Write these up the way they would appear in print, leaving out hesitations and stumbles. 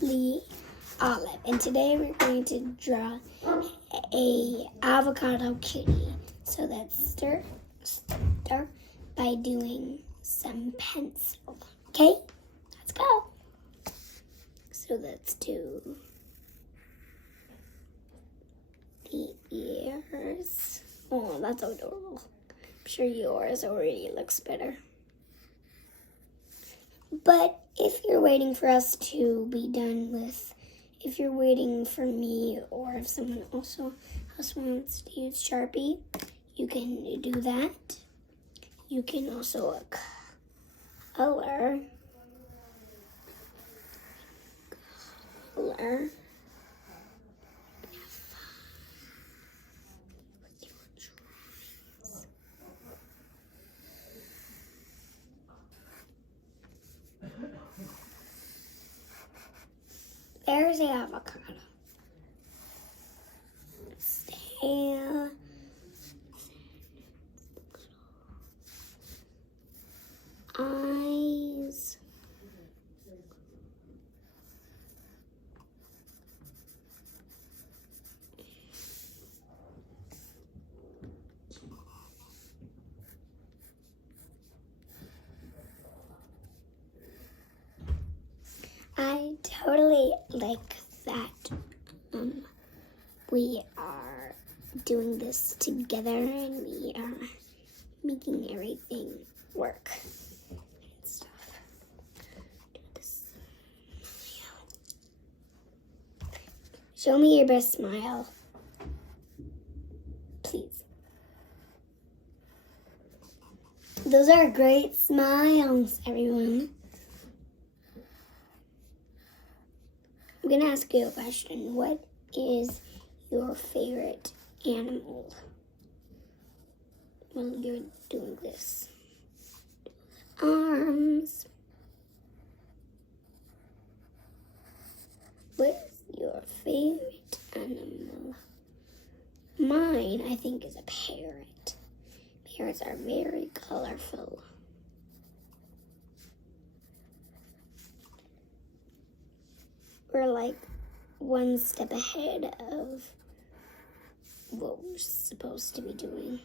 the olive, and today we're going to draw a avocado kitty. So let's start by doing some pencil. Okay, let's go. So let's do the ears. Oh, that's so adorable. I'm sure yours already looks better. But if you're waiting for us to be done with, if you're waiting for me, or if someone else wants to use Sharpie, you can do that. You can also color. There's the avocado. Eyes. I totally like that we are doing this together and we are making everything work and stuff. Do this. Show me your best smile, please. Those are great smiles, everyone. I'm going to ask you a question. What is your favorite animal while you're doing this? Arms. What is your favorite animal? Mine, I think, is a parrot. Parrots are very colorful. We're like one step ahead of what we're supposed to be doing.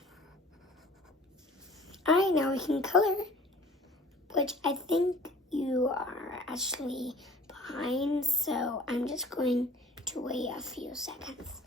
All right, now we can color, which I think you are actually behind, so I'm just going to wait a few seconds.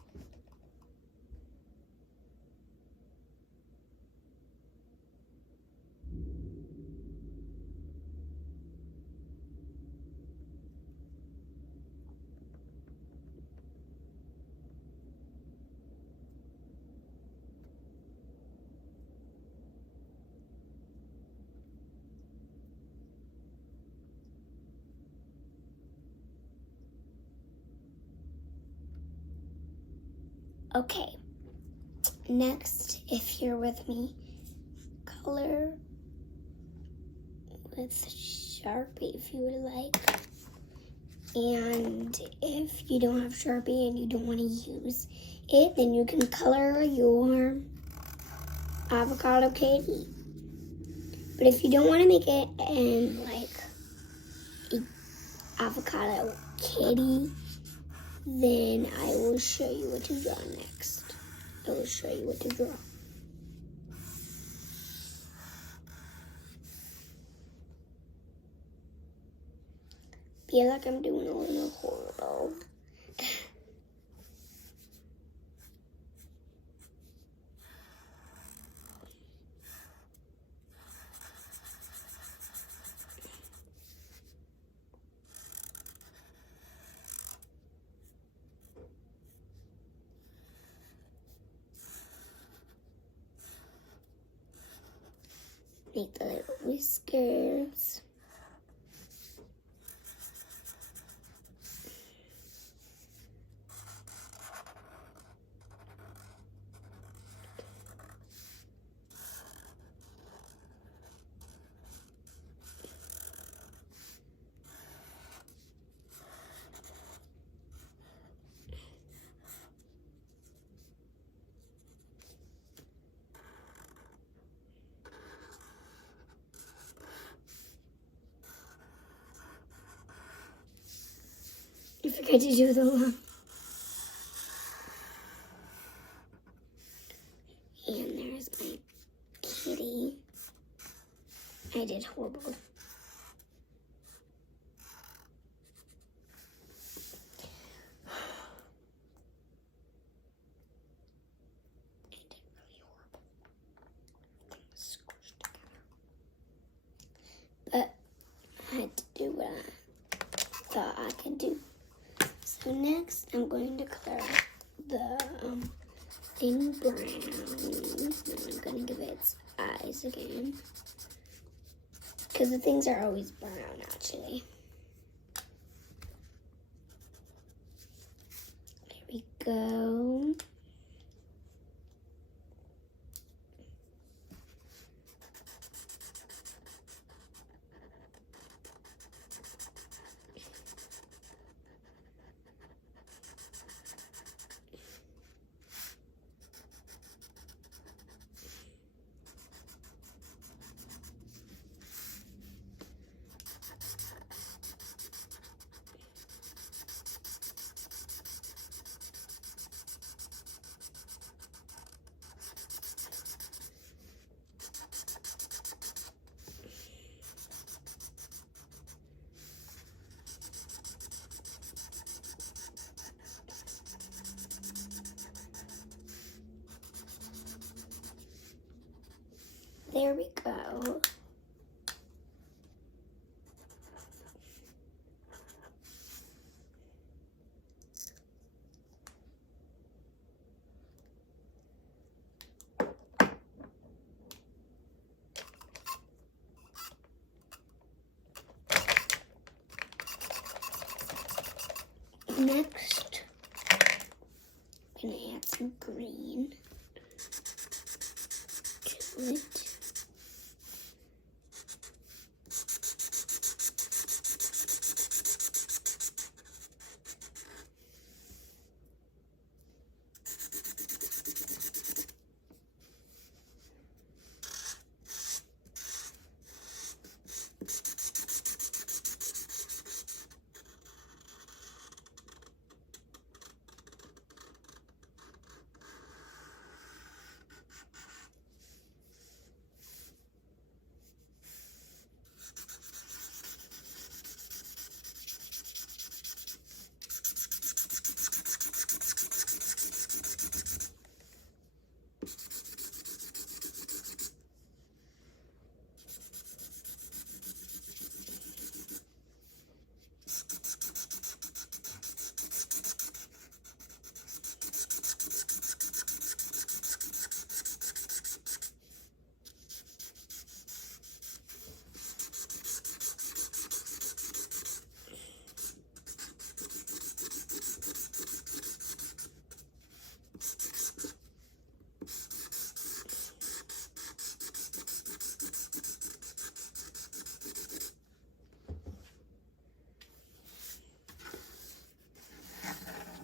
Okay, next, if you're with me, color with Sharpie if you would like. And if you don't have Sharpie and you don't want to use it, then you can color your Avocado Kitty. But if you don't want to make it in like a Avocado Kitty, then I will show you what to draw next. I will show you what to draw. Feel like I'm doing a little horrible. Make the little whiskers. forget to do the lump. And there's my kitty. I did horrible. But I had to do what I thought I could do. So next, I'm going to color the thing brown. And I'm going to give it its eyes again. Because the things are always brown, actually. There we go. There we go. Next, I'm gonna add some green to it.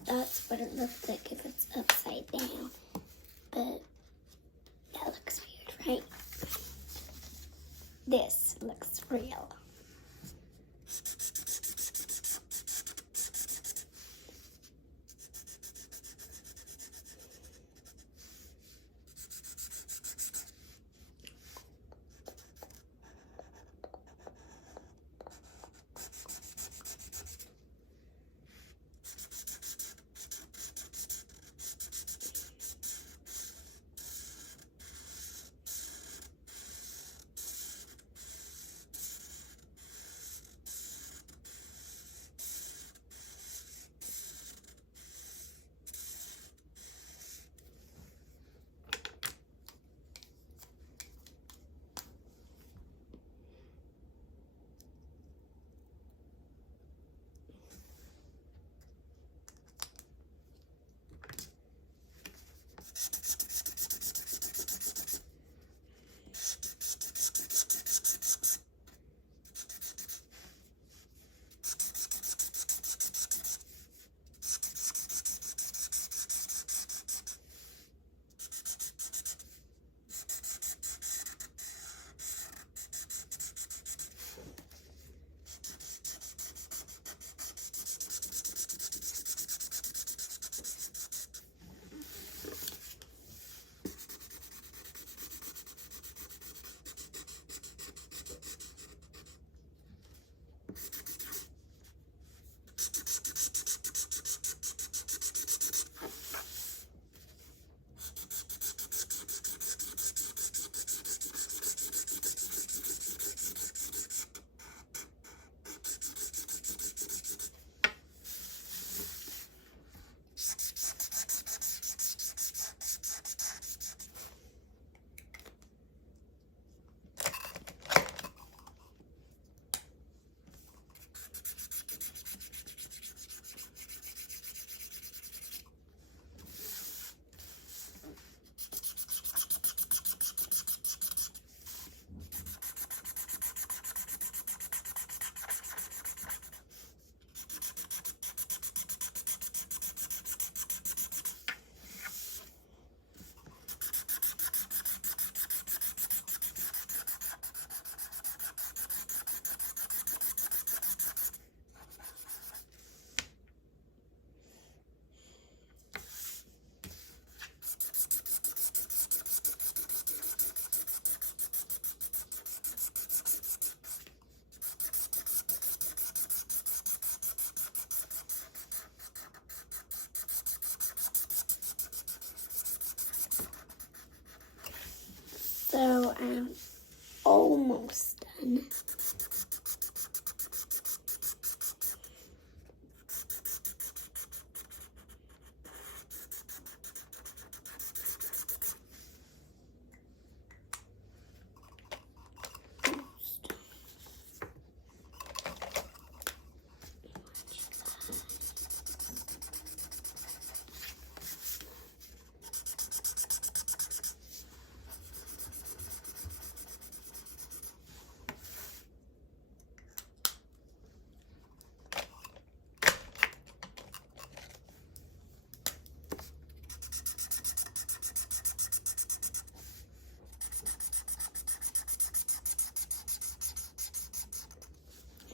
That's what it looks like if it's upside down. But that looks weird, right? This looks real. So I'm almost done.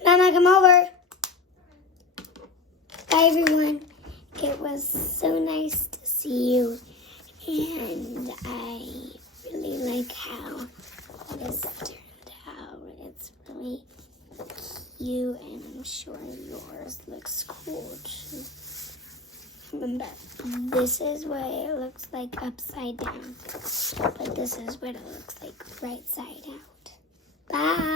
Mama, come over. Bye, everyone. It was so nice to see you, and I really like how this turned out. It's really cute, and I'm sure yours looks cool too. Remember, this is what it looks like upside down, but this is what it looks like right side out. Bye.